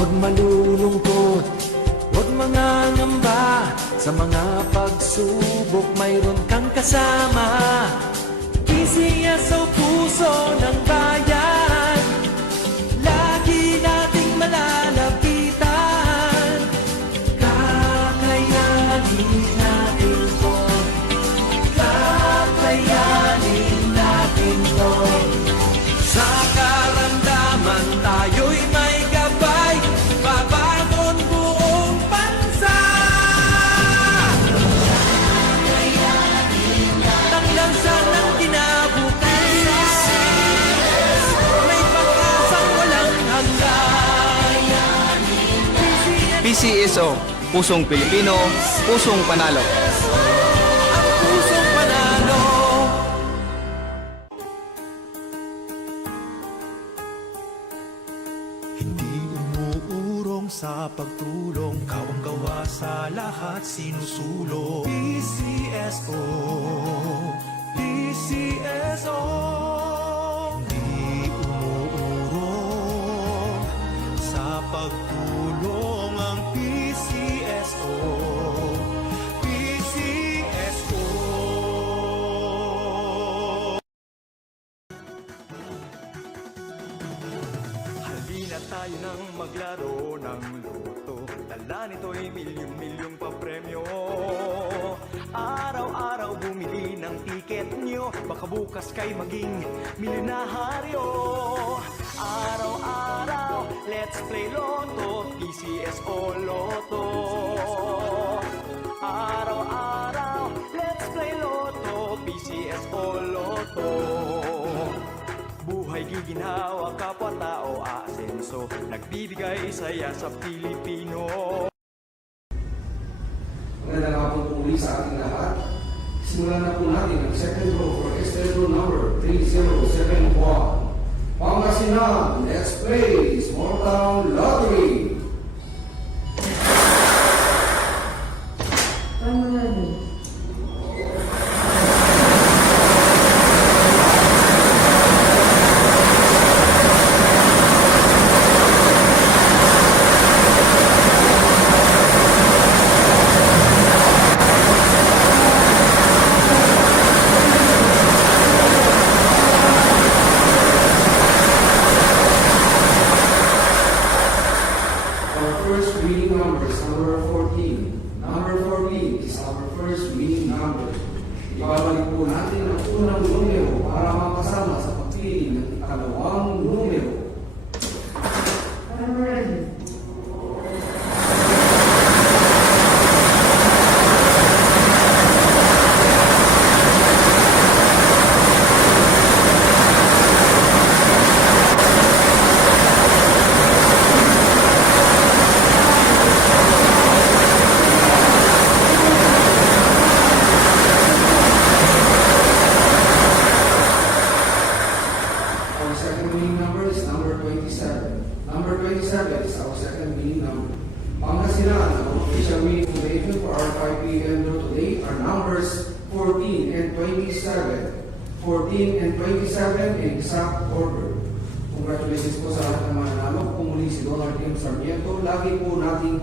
Huwag malulungkot, huwag mangangamba. Sa mga pagsubok mayroon kang kasama. PCSO, puso ng bayan, lagi nating malalapitan. Kakayanin natin to, kakayanin natin to. Sa karamdaman tayo'y may gabay, babangon buong bansa. Tanglansan ng kinabukasan, may pag-asang walang hanggan. PCSO, pusong Pilipino, pusong panalo. Ang pusong panalo. Hindi umuurong sa pagtulong, kawang-gawa sa lahat sinusulong. PCSO, PCSO. Hindi umuurong sa pagtulong ang PCSO, PCSO. Halina tayo nang maglaro ng loto. Dala nito'y milyong-milyong papremyo. Araw-araw bumili ng tiket nyo, baka bukas kay maging milyonaryo. Araw-araw, let's play Lotto, PCSO Lotto. Araw-araw, let's play Lotto, PCSO Lotto. Buhay giginhawa, kapwa-tao aasenso, nagbibigay saya sa Pilipino. Magandang hapon po muli sa ating lahat. Simulan na po natin ang second row for external number 3071. Pangasinan, let's play Small Town Lottery. Our first winning number is number 14. Number 14 is our first winning number. Ibabalik po natin ang unang numero para makasama sa pagpili ng ikalawang numero. Our second winning number is number 27. Number 27 is our second winning number. Pangasinan, ang official winning combination for our 5 p.m. draw today are numbers 14 and 27. 14 and 27 in exact order. Congratulations po sa lahat ng mga nanalo. Kung muli si Donald M. Sarmiento, lagi po nating